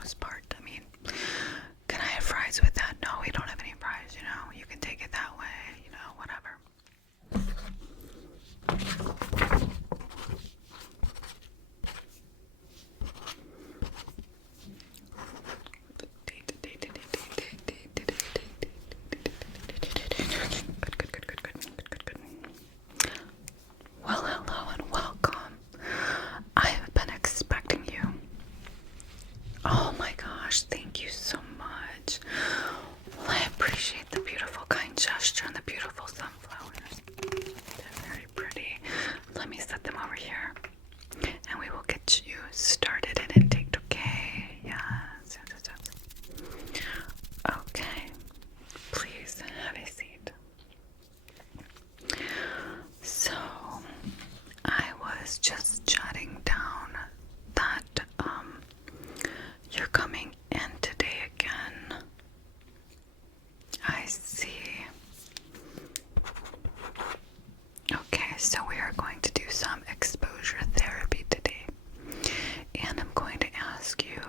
most part. I mean, can I have fries with that? No, we don't have any fries, You can take it that way, whatever. Good. Well, hello and welcome. I have been expecting you. Oh my gosh, thank you so much. Well, I appreciate the beautiful, kind gesture and the beautiful sunflowers. They're very pretty. Let me set them over here and we will get you started and intaked, okay? Yes. Okay, please have a seat. So, I was just jotting down that you're coming in today again. I see. Okay, so we are going to do some exposure therapy today. And I'm going to ask you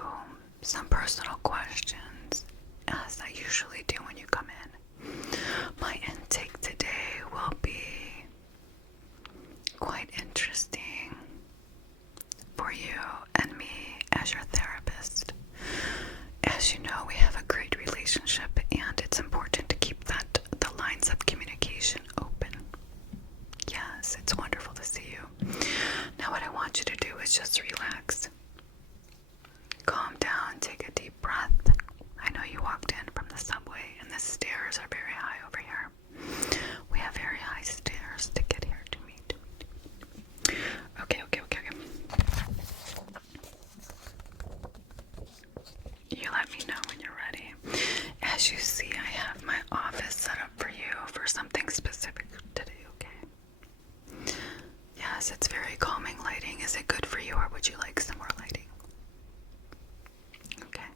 some personal questions, as I usually do when you come in. My intake today will be quite interesting for you and me as your therapist. As you know, we have a great relationship and it's important to keep the lines of communication open. Yes, it's wonderful to see you. Now what I want you to do is just relax. Calm down, take a deep breath. I know you walked in from the subway and the stairs are very high over here. We have very high stairs to get here to meet. Okay. You let me know when you're ready. As you see, I have my office set up for you for something specific today, okay? Yes, it's very calming lighting. Is it good for you or would you like some more lighting? Okay.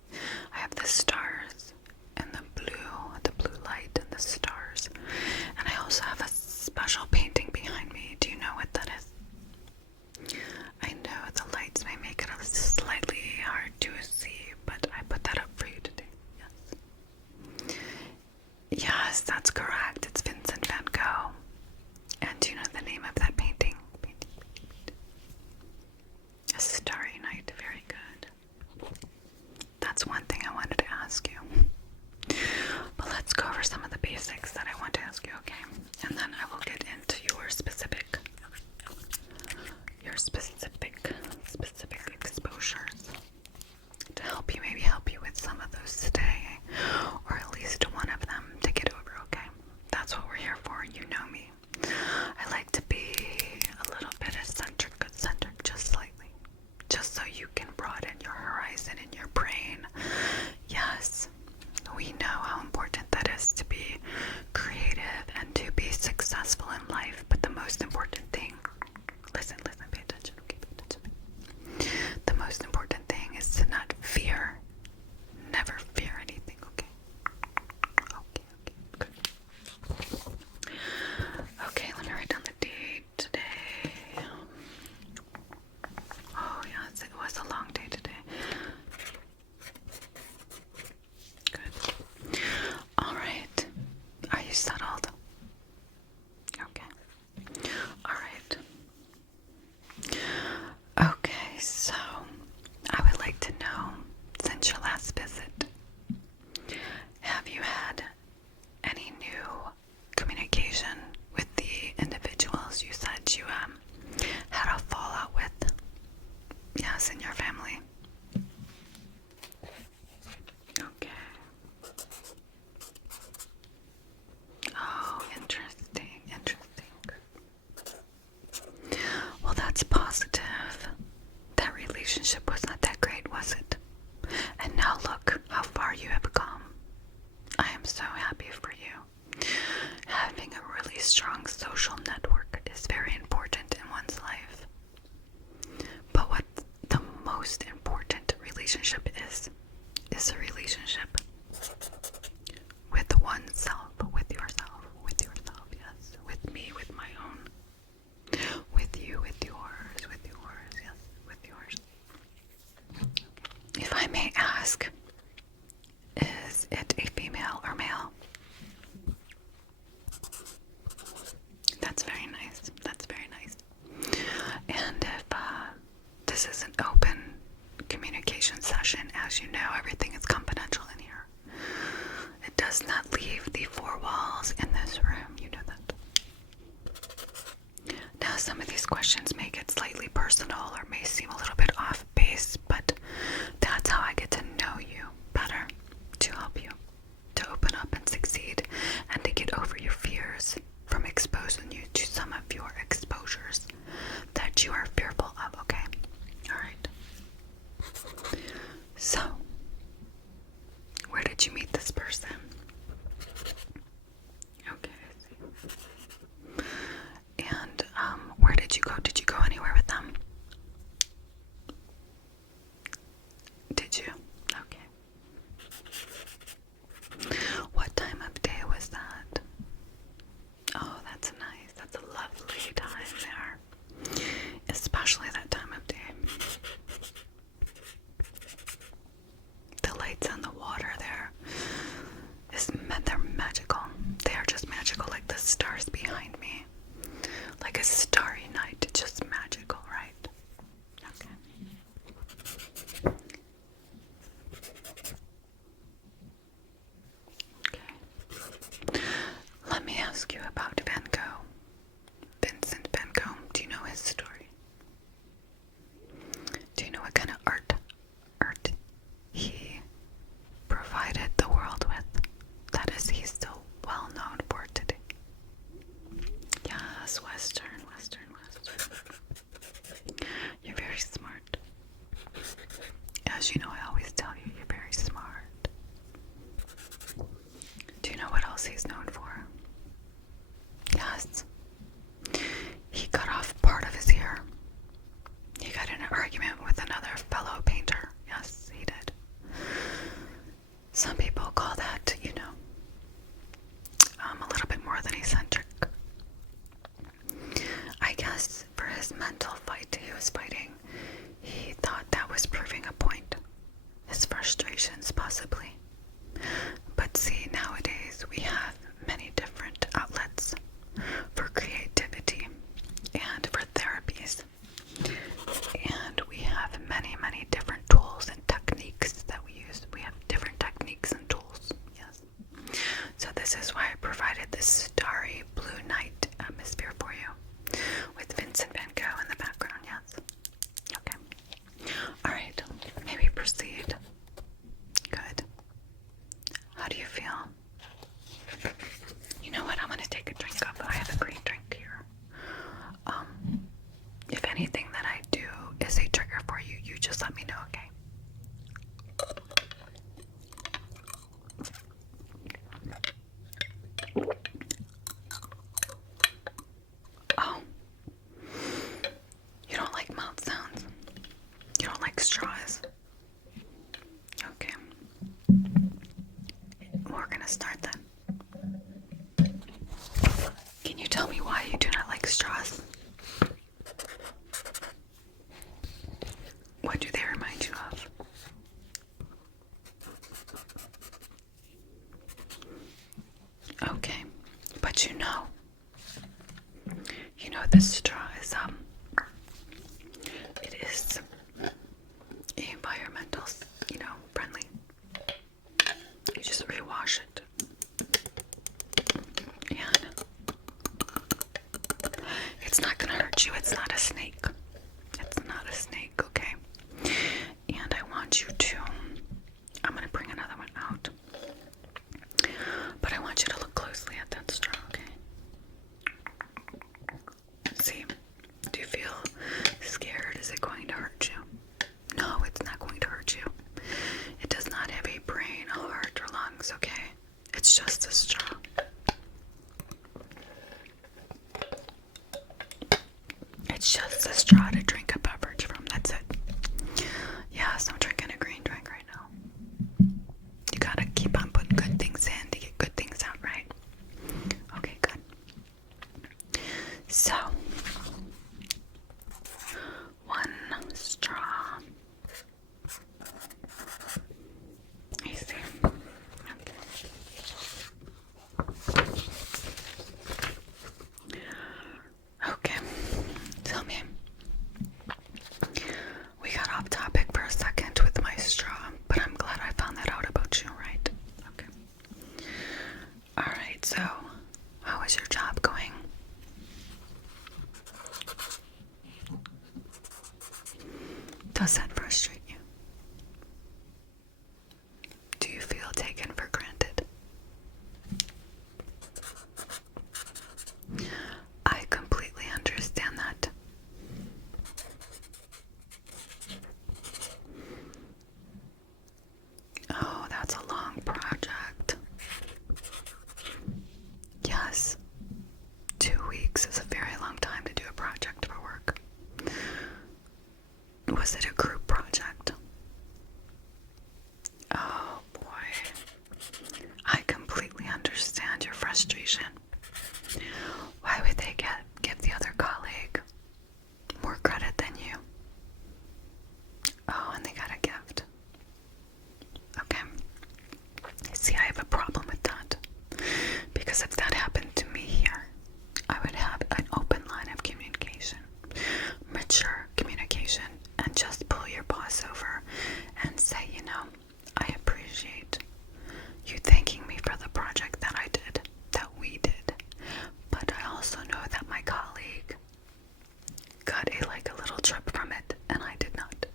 I have the stars and the blue light and the stars. And I also have a special painting behind me. Do you know what that is? I know the lights may make it slightly hard to see, but I put that up for you today. Yes. Yes, that's correct. It's Vincent van Gogh. And do you know the name of that painting? A Starry Night. Very good. That's one thing I wanted to ask you. But let's go over some of the basics that I want to ask you, okay? And then I will get into your specific exposures to help you, maybe help you with some of those today, or at least one of them to get over, okay? That's what we're here for, you know me. I like to be a little bit eccentric, just slightly, just so you can broaden your horizon in your brain. Yes, we know how important that is to be creative and to be successful in life, but the most important thing, listen, pay attention, okay, pay attention. The most important thing is to not fear, never fear anything, okay? Okay, good. Okay, let me write down the date today. Oh, yes, it was a long day today. Good. Alright. Are you settled? Okay. Alright. Okay, so I would like to know, since your last visit, have you had any new communication with the individuals you said you had a fallout with? Yes, in your family. Okay. Oh, interesting. Well, that's positive. That relationship was not that great, was it? And now look how far you have come. I am so happy for you. Having a really strong social network is very important in one's life. But what the most important relationship is a relationship with oneself, with yourself, yes, with me, with my own, with you, with yours, yes, with yours. If I may ask, ask, is it a female or male? That's very nice. That's very nice. And if this is an open communication session, as you know, everything is confidential in here. It does not leave the four walls in this room. You know that. Now, some of these questions may get slightly personal or may seem a little bit off base, but that's how I get to know you better, to help you to open up and succeed and to get over your fears from exposing you to some of your exposures that you are fearful of, okay? Alright. So, where did you meet this person? Okay, I see. And, where did you go? Did you go anywhere with them? Did you? Okay. What time of day was that? Oh, that's nice. That's a lovely time there. Especially that time of day. The lights on the water there, they're magical. They are just magical, like the stars behind me. Like a starry night, just magical, right? Okay. Okay. Let me ask you about Van Gogh. Vincent Van Gogh. Do you know his story? Do you know what kind of art he provided the world with? That is, he's so well known for today. Yes, Western. You're very smart. As you know, I always tell you, you're very smart. Do you know what else he's known for? Yes. He cut off part of his ear. He got in an argument with another fellow painter. Yes, he did. Some people call that, a little bit more than eccentric. I guess for his mental fight he was fighting, he thought that was proving a point. His frustrations, possibly. But see, nowadays we have many different outlets for creativity and for therapies. And we have many, many different tools and techniques that we use. We have different techniques and tools, yes. So this is why I provided this starry blue night atmosphere for you with Vincent Van Gogh in the background, yes. Okay. Alright, maybe proceed. Good. How do you feel? You know what? I'm going to take a drink up. I have a green drink here. If anything that I do is a trigger for you, you just let me know, okay? Oh. You don't like mouth sounds? You don't like straws? Okay. We're gonna start then. Can you tell me why you do not like straws? What do they remind you of? Okay, but this straw is it is environmental, friendly. You just rewash it. And it's not gonna hurt you. It's not a snake. It's not a snake, okay? And I want you to, I'm gonna bring another one out. But I want you to look closely at that straw, okay? See, do you feel scared? Is it going to hurt you? No, it's not going to hurt you. It does not have a brain, a heart, or lungs, okay? It's just a straw. It's just a straw to drink a beverage from. That's it. Yes, I'm drinking a green drink right See, I have a problem with that. Because if that happened to me here, I would have an open line of communication, mature communication, and just pull your boss over and say, you know, I appreciate you thanking me for the project that I did, that we did. But I also know that my colleague got a little trip from it, and I did not.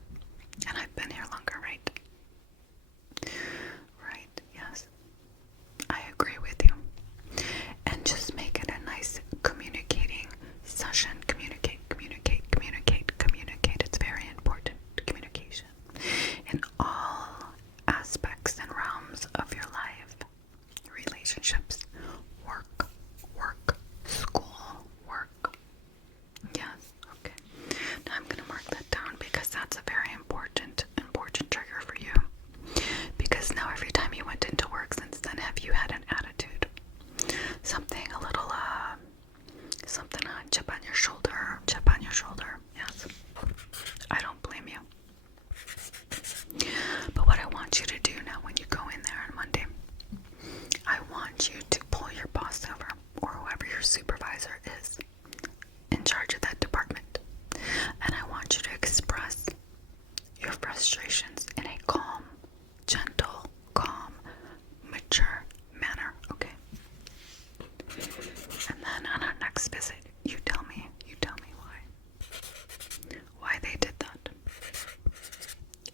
And I've been here longer, right? Right, yes. I agree with you. And just make it a nice communicating session. Communicate. It's very important. Communication. In all aspects and realms of your life. Relationships. Work. School. Work. Yes. Okay. Now I'm going to mark that down because that's a very important trigger for you. Because now every time you went into work since then, have you had an attitude? Something a little, something on chip on your shoulder. Yes. I don't blame you. But what I want you to do now when you go in there on Monday, I want you to pull your boss over, or whoever your supervisor is in charge of that department. And I want you to express your frustrations in a calm, gentle, mature manner, okay? And then on our next visit, you tell me why they did that,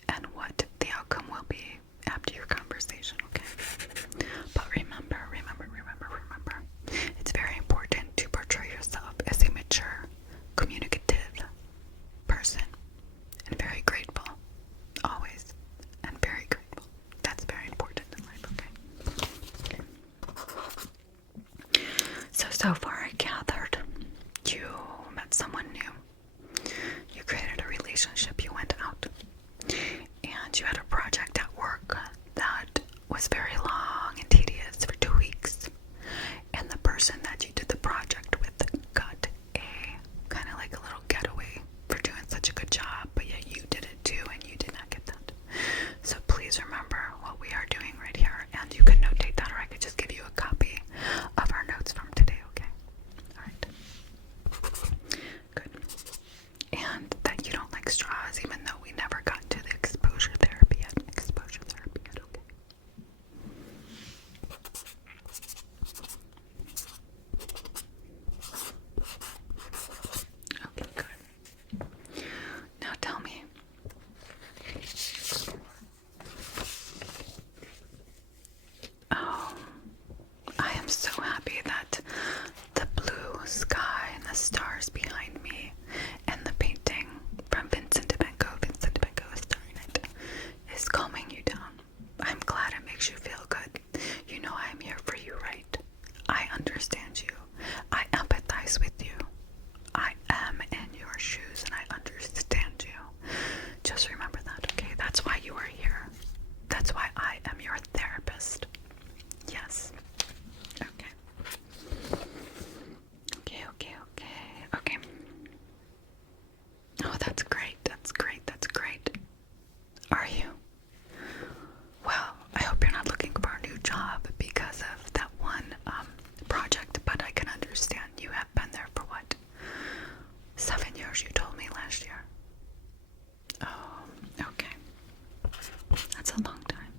and what the outcome will be after your conversation, okay? But remember, it's very important to portray yourself as a mature, communicative person, and very grateful, always, and very grateful. That's very important in life, okay? So far I gathered you met someone new. You created a relationship, you went out, and you had a project at work that was very long and tedious for 2 weeks. And the person that you did the project with got a kind of like a little getaway for doing such a good job, but yet you did it too, and you did not get that. So please remember what we are doing right here, and you can notate that, or I could just give you a copy of our notes from today, okay? Alright. Good. And that you don't like straws, even though we never got to the exposure therapy yet, okay? Okay, good. Now tell me, oh, I am so happy that the blue sky and the stars behind me and the painting from Vincent van Gogh, Starry Night, is calming you down. I'm glad it makes you feel good. You know I'm here for you, right? I understand you. I empathize with you. I am in your shoes and I understand you. Just remember that, okay? That's why you are here. That's why I am your therapist. Yes. Okay. Okay. Oh, that's great. Are you? Well, I hope you're not looking for a new job because of that one project, but I can understand. You have been there for what? 7 years, you told me last year. Oh, okay. That's a long time.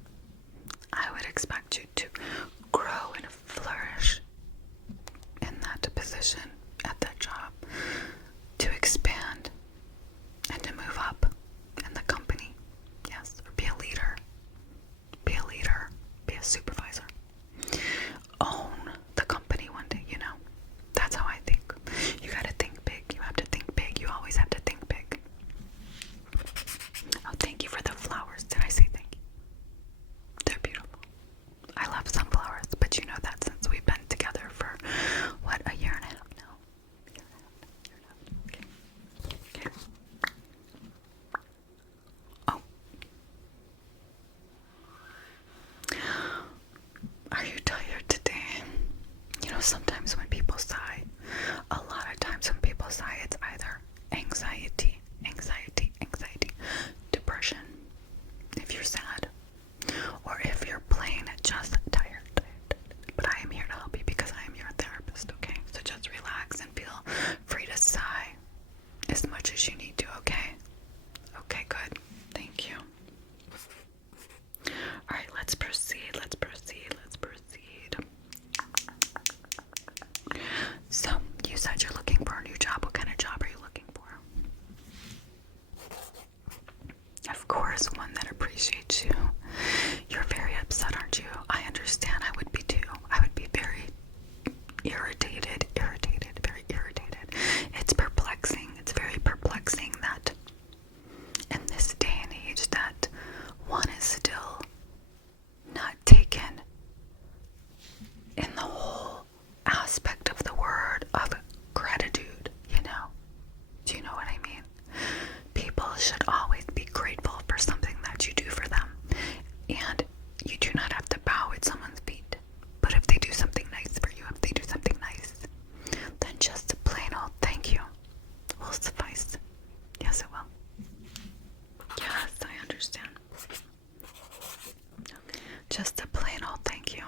Just a plain old thank you.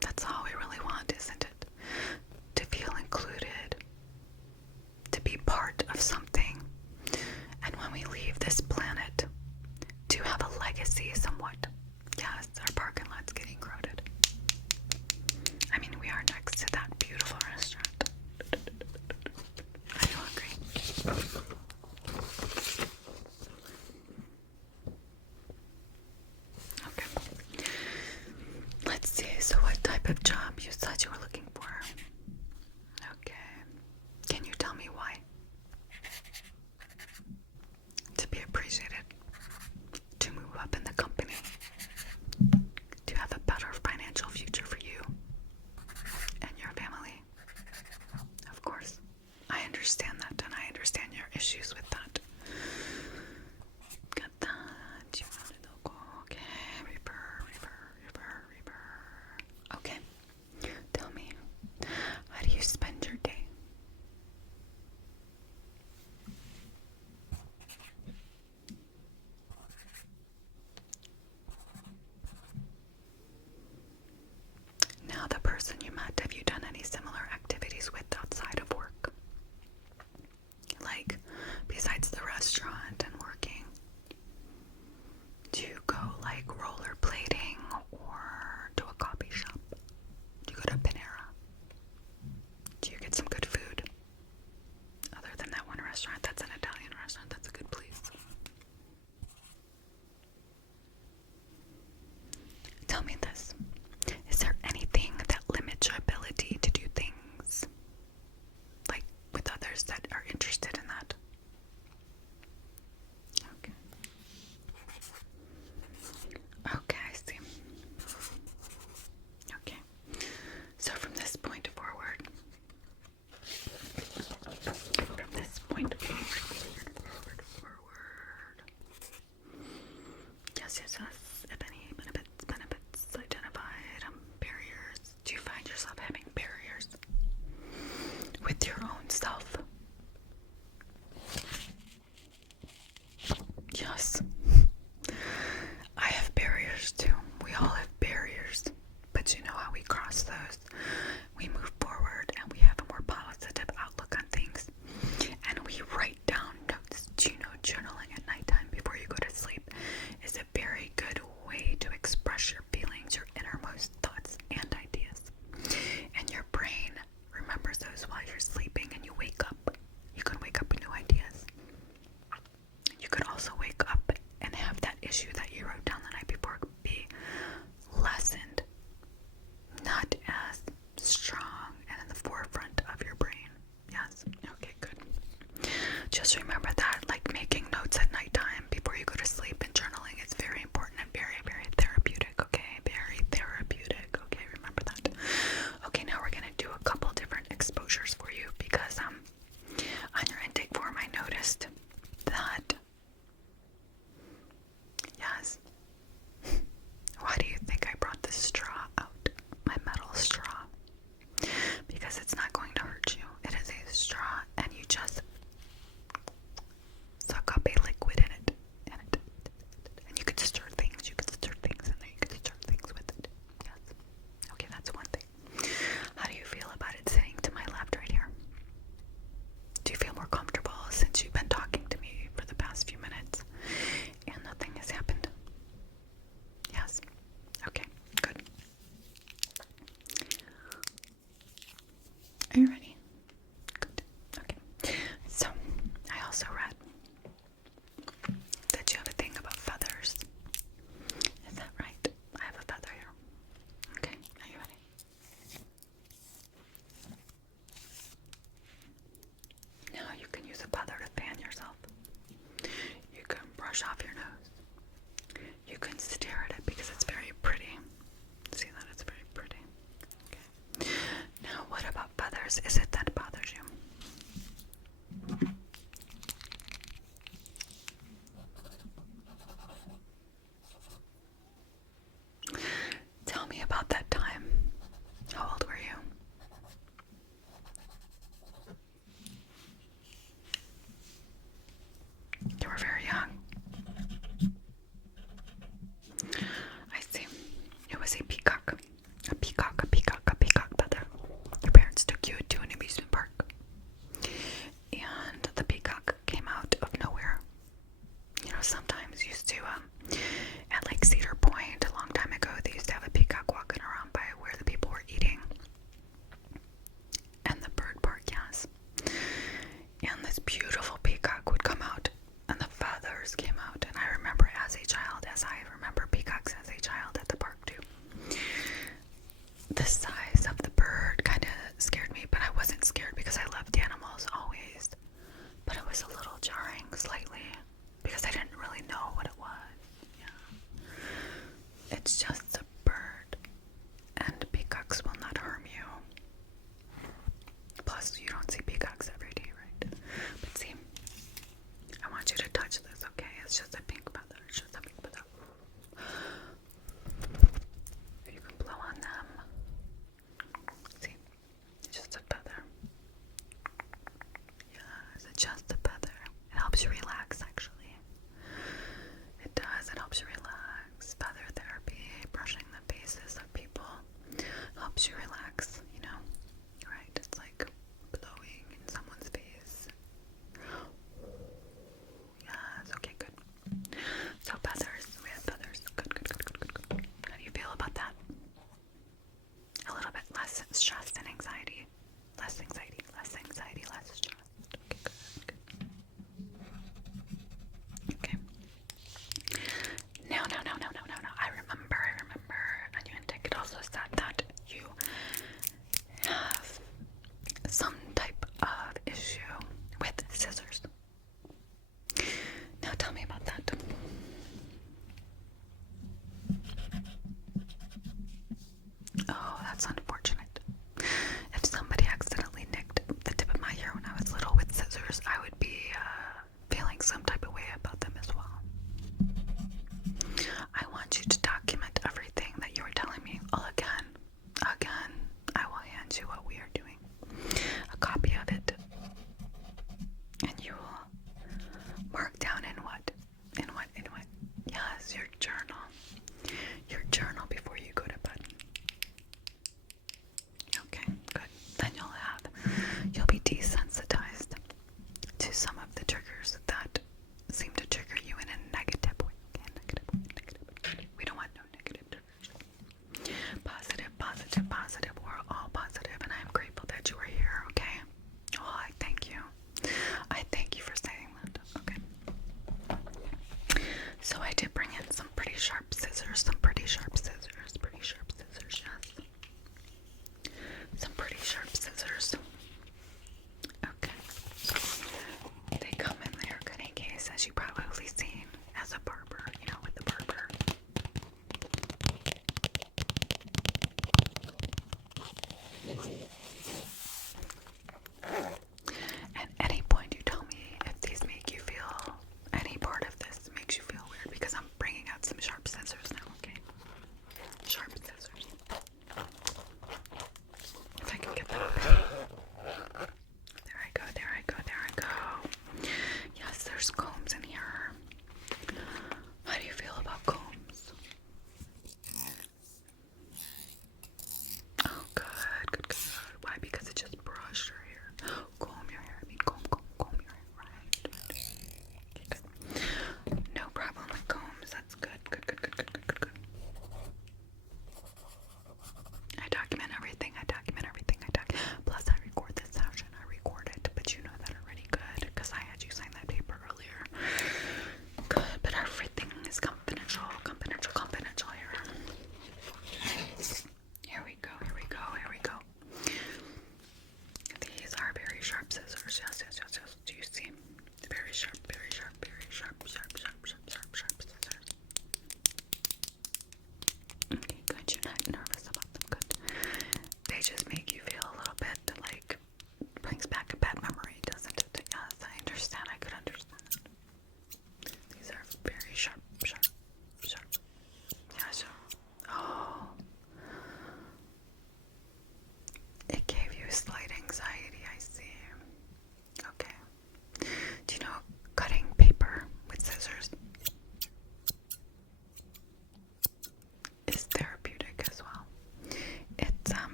That's all we really want, isn't it? To feel included, to be part of something, and when we leave this planet, to have a legacy somewhat. Yes, our parking lot's getting crowded. I mean, we are next to that beautiful restaurant. Are you hungry? Okay. was a peacock. A peacock, a peacock, a peacock feather. Your parents took you to an amusement park. And the peacock came out of nowhere. You know, sometimes used to, at like Cedar Point a long time ago, they used to have a peacock walking around by where the people were eating. And the bird park, yes. And this beautiful peacock would come out, and the feathers came out. And I remember as a child, as I remember peacocks as a child at the park too, the size of the bird kind of scared me, but I wasn't scared because I loved animals always. But it was a little jarring, slightly, because I didn't really know what it was. Yeah. It's just a bird, and peacocks will not harm you. Plus, you don't see peacocks every day, right? But see, I want you to touch this, okay? It's just a pink feather. It's just a pink feather. You can blow on them. See, it's just a feather. Yes, it's just a feather. It helps you relax, actually. It does. It helps you relax. Feather therapy, brushing the faces of people, helps you relax, you know? Right? It's like blowing in someone's face. Yes, okay, good. So feathers, we have feathers. Good, good, good, good, good, good. How do you feel about that? A little bit less stress and anxiety. Less anxiety, less anxiety, less stress. Okay, good, good. Okay. No. I remember. On your intake, it also said that you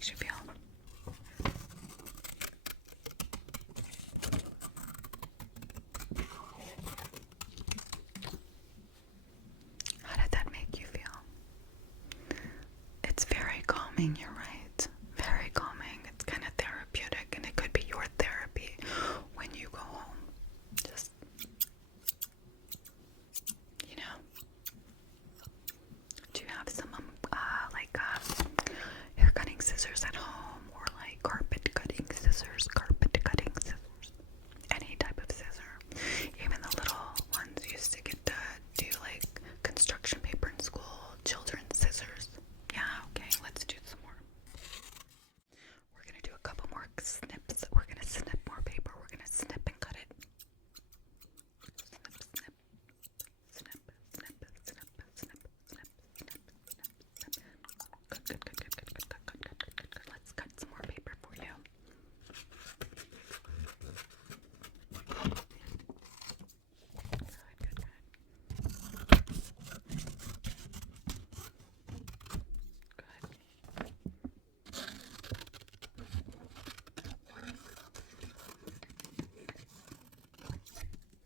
makes you feel. How did that make you feel? It's very calming, you're right. Very calming. It's kind of therapeutic, and it could be your therapy when you go home. Just, you know. Do you have some hair cutting scissors at home, or like carpet cutting scissors? Any type of scissor. Even the little ones you used to get to do like construction paper in school, children's scissors. Yeah, okay, let's do some more. We're gonna do a couple more snips. We're gonna snip more paper. We're gonna snip and cut it. Snip, snip, snip, snip, snip, snip, snip, snip, snip, snip. Good. Let's cut some more paper for you.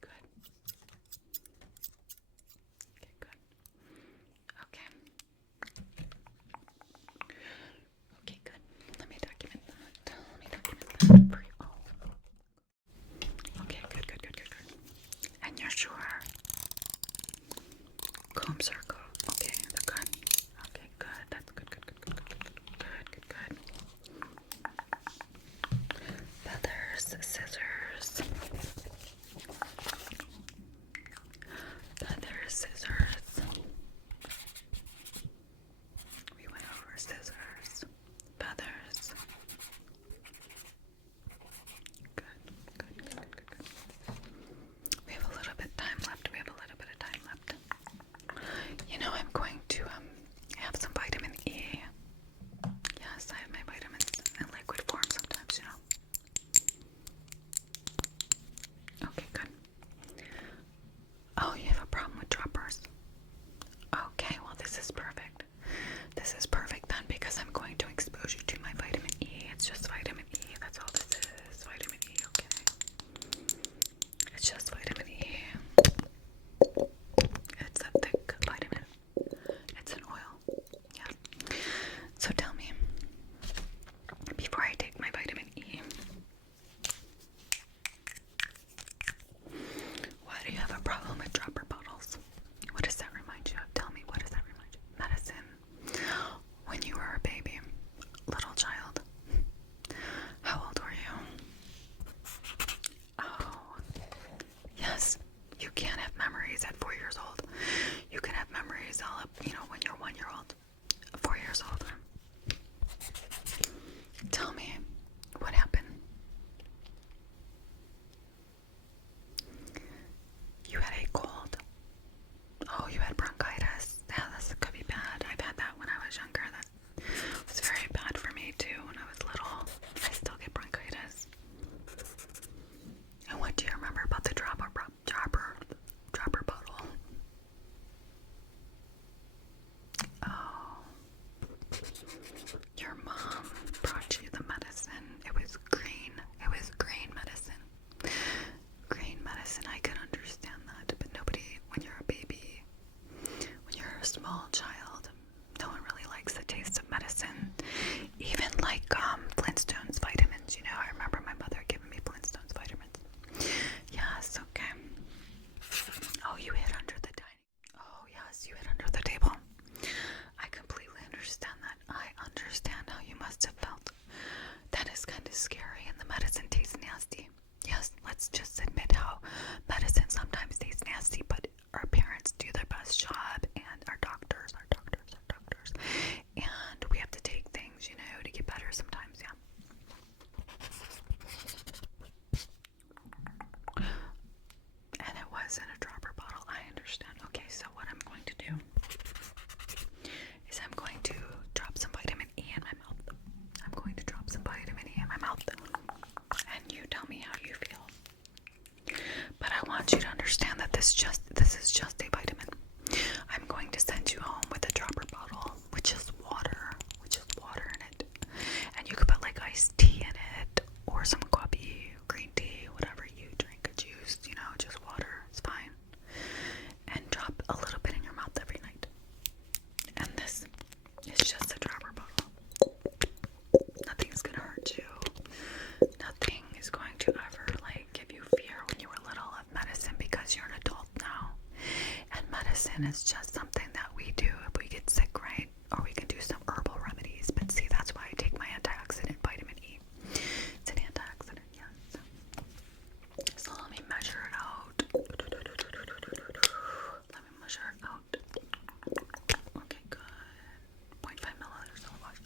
Good. Okay, good. Let me document that. For you. Oh. Okay, good. And you're sure? Comb circle. Okay, they're good. Okay, good. That's good. Good. Feathers, scissors. We went over scissors. Feathers. Good. We have a little bit of time left. You know, I'm going to have some vitamin E. Yes, I have my vitamins in liquid form sometimes, you know. Okay, good. Oh, you have a problem with droppers? Okay, well, this is perfect. This is perfect then, because I'm going to expose you to my vitamin E. It's just vitamin E. That's all this is. Vitamin E, okay? It's just vitamin E. It's a thick vitamin. It's an oil. Yeah. So tell me, before I take my vitamin E, why do you have a problem with dropper bottles? What does that remind you of? Tell me, what does that remind you of? Medicine. When you were a baby, little child. How old were you? Oh, yes. You can't have memories at 4 years old. You can have memories all up, when you're 1 year old. 4 years old. Tell me, what happened? You had a cold. Oh, you had bronchitis. Yeah, this could be bad. I've had that when I was younger. That was very bad for me too when I was little. I still get bronchitis. And what do you remember about the dropper bottle? Oh, your mom brought you the medicine. It was green. It was green medicine. Green medicine. I can understand that, but nobody, when you're a baby, when you're a small child, no one really likes the taste of medicine. Even like Flintstones vitamins, I remember my mother giving me Flintstones vitamins. Yes, okay. Oh, you hid under the dining. Oh, yes, you hid under the table. I completely understand that. I understand how you must have felt. That is kind of scary, and the medicine tastes nasty. Yes, let's just admit how medicine sometimes tastes nasty, but our parents do their best job, and our doctors, and we have to take things, to get better sometimes, yeah. And it was in a dropper bottle, I understand. Okay, so what I'm going to do is I'm going to drop some vitamin E in my mouth. I'm going to drop some vitamin E in my mouth, and you tell me how you feel. But I want you to understand that this is just a vitamin. I'm going to send you home with a medicine is just something that we do if we get sick, right? Or we can do some herbal remedies. But see, that's why I take my antioxidant vitamin E. It's an antioxidant, yes. So let me measure it out. Let me measure it out. Okay, good. 0.5 milliliters of wash.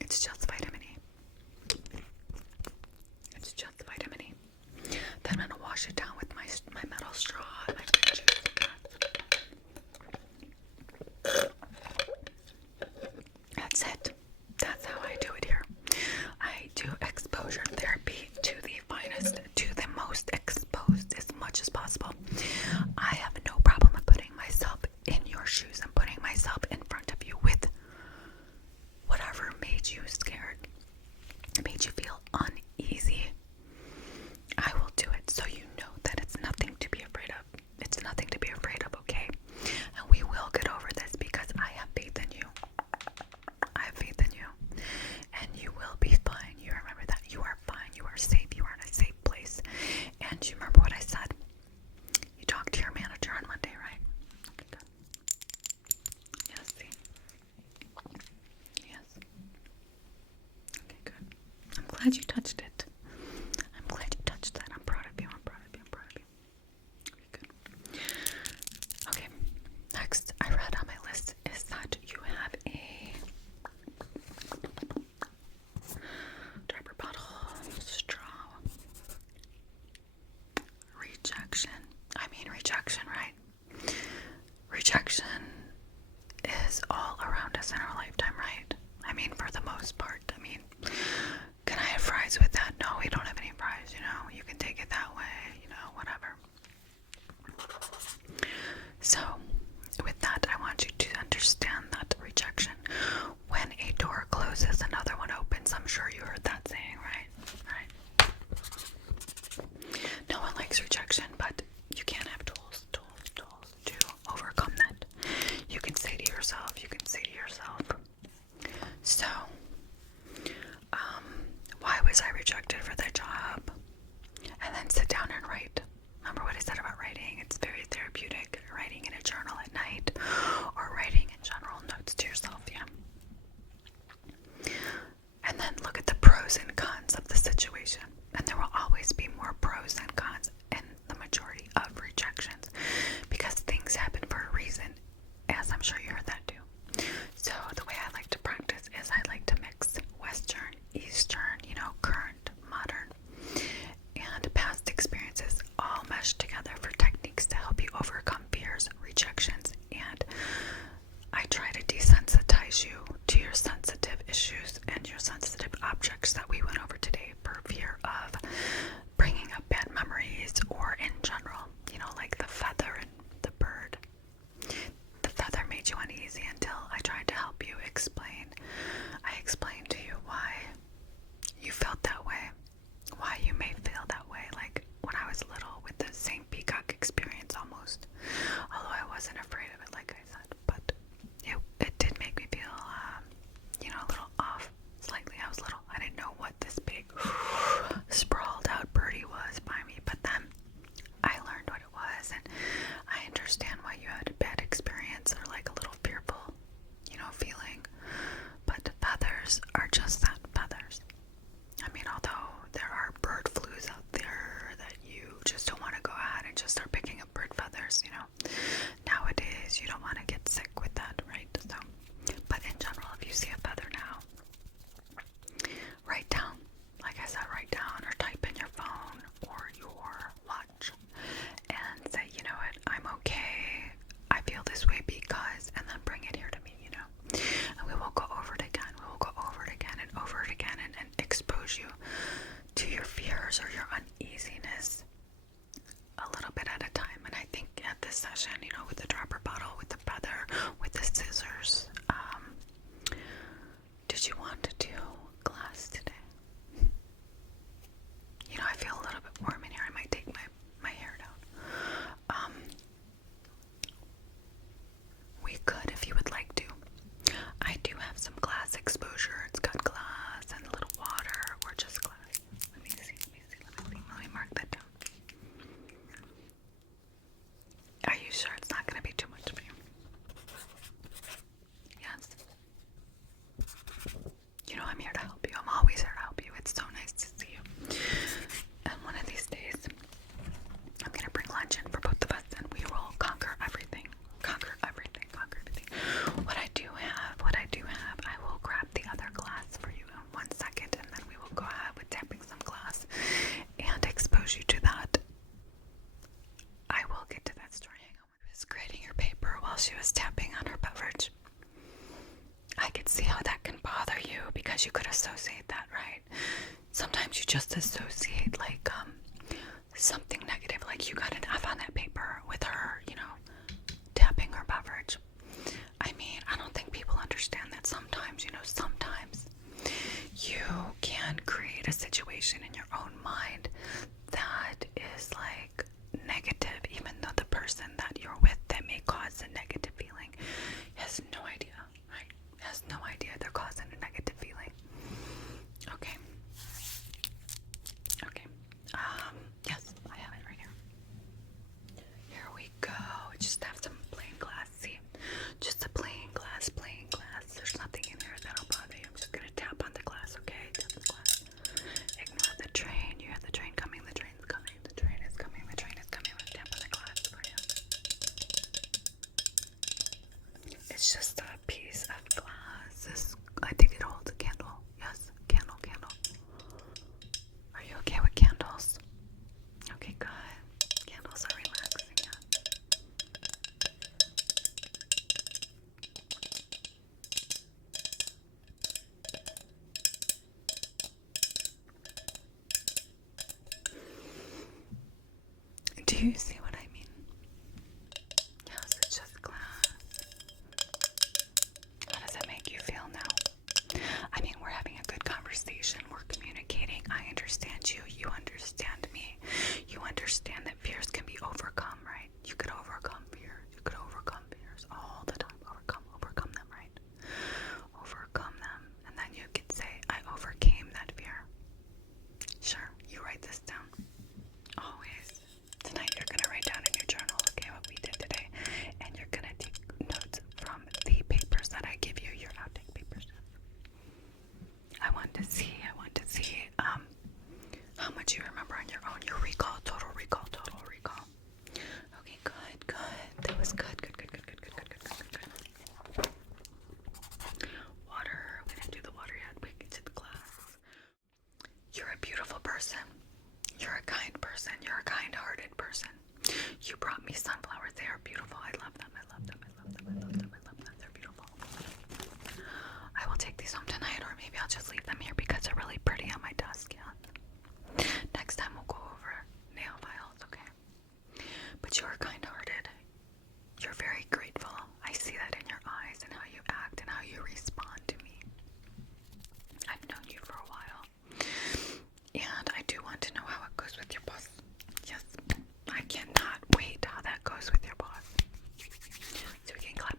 It's just vitamin E. It's just vitamin E. Then I'm gonna wash it down with my metal straw and my fruit juice. That's it. That's how I do it here. I do exposure therapy to the finest, to the most exposed as much as possible. I have no problem with putting myself in your shoes and putting myself in front of you with whatever made you scared, made you feel uneasy. I will do it so you know that it's nothing to be afraid of. It's nothing to be afraid of, okay? And we will get over this because I have faith in you. I have faith in you. And you will be fine. You remember that. You are fine. You are safe. You are in a safe place. And you remember what I said? You talked to your manager on Monday, right? Okay, good. Yes, see? Yes. Okay, good. I'm glad you touched it. I'm glad you touched that. I'm proud of you. I'm proud of you. I'm proud of you. Okay, good. Okay, next I read on my list is that you have a diaper bottle straw rejection. Rejection, right? Rejection is all around us in our lifetime, right? For the most part. Can I have fries with that? No, we don't have any fries, You can take it that way, whatever. So, with that, I want you to understand that rejection. When a door closes, another one opens. I'm sure you heard that saying, right? No one likes rejection, but you can have tools to overcome that. she was tapping on her beverage. I could see how that can bother you because you could associate that, right? Sometimes you just associate like something negative, like you got an F on that paper with her, tapping her beverage. I mean, I don't think people understand that sometimes, sometimes you can create a situation in your own mind that is like negative, even though the person that you're with that may cause a negative feeling has no idea, right? Has no idea they're causing a negative feeling. Okay. Okay. Yes, I have it right here. Here we go. Just have some plain glass. See? Just a plain glass, There's nothing in there that'll bother you. I'm just gonna tap on the glass, okay? Tap the glass. Ignore the train. You have the train coming. The train's coming. The train is coming. The train is coming. I'm gonna tap on the glass for you. It's just a piece of glass. I think it holds a candle. Yes, candle. Are you okay with candles? Okay, good. Candles are relaxing, yeah. Do you see what I mean? Yes, it's just glass. How does it make you feel now? I mean, we're having a good conversation. We're communicating. I understand you. You understand me. You understand that fears can be overcome, right? You could overcome fears. You could overcome fears all the time. Overcome them, right? Overcome them. And then you could say, I overcame that fear. Sure, you write this down. Always. Tonight you're going to write down in your journal, okay, what we did today. And you're going to take notes from the papers that I give you, your outtake papers. I want to see how much you remember on your own. Your recall, total recall. Okay, good. That was good. Water. We didn't do the water yet. We can do the glass. You're a beautiful person. You're a kind person. You're a kind-hearted person. You brought me sunflowers. They are beautiful. I love them. They're beautiful. I will take these home tonight, or maybe I'll just leave them here because they're really pretty on my desk, yeah. Next time we'll go over nail files, okay? But you're kind-hearted. You're very grateful. I see that in your eyes and how you act and how you respond to me. I've known you for a while. And I do want to know how it goes with your boss. Yes, I cannot wait how that goes with your boss. So we can clap,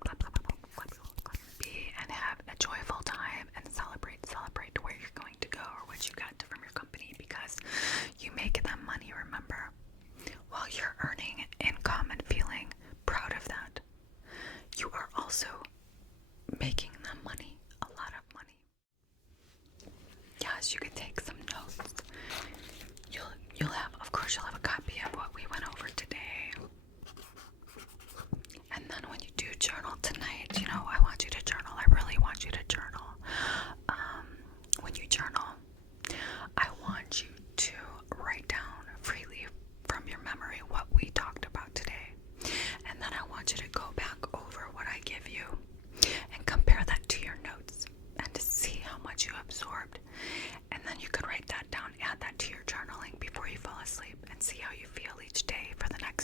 be and have a joyful time and celebrate where you're going to go or what you got from your company, because you make them money, remember? While you're earning income and feeling proud of that, you are also making them money, a lot of money. Yes, you could take some notes. You'll have a copy of what we went over today. And then when you do journal tonight, I want you to journal. I really want you to journal. When you journal, I want you to write down freely from your memory what we talked about today. And then I want you to go back over what I give you and compare that to your notes and to see how much you absorbed. And then you could write that down, add that to your journaling before you fall asleep, and see how you feel each day for the next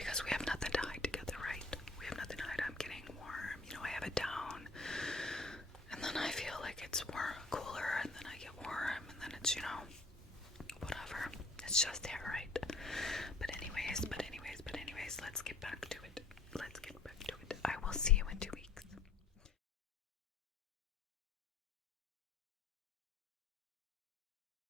because we have nothing to hide together, right? We have nothing to hide. I'm getting warm, you know, I have it down, and then I feel like it's cooler, and then I get warm, and then it's, you know, whatever. It's just there, right? But anyways, let's get back to it. I will see you in 2 weeks.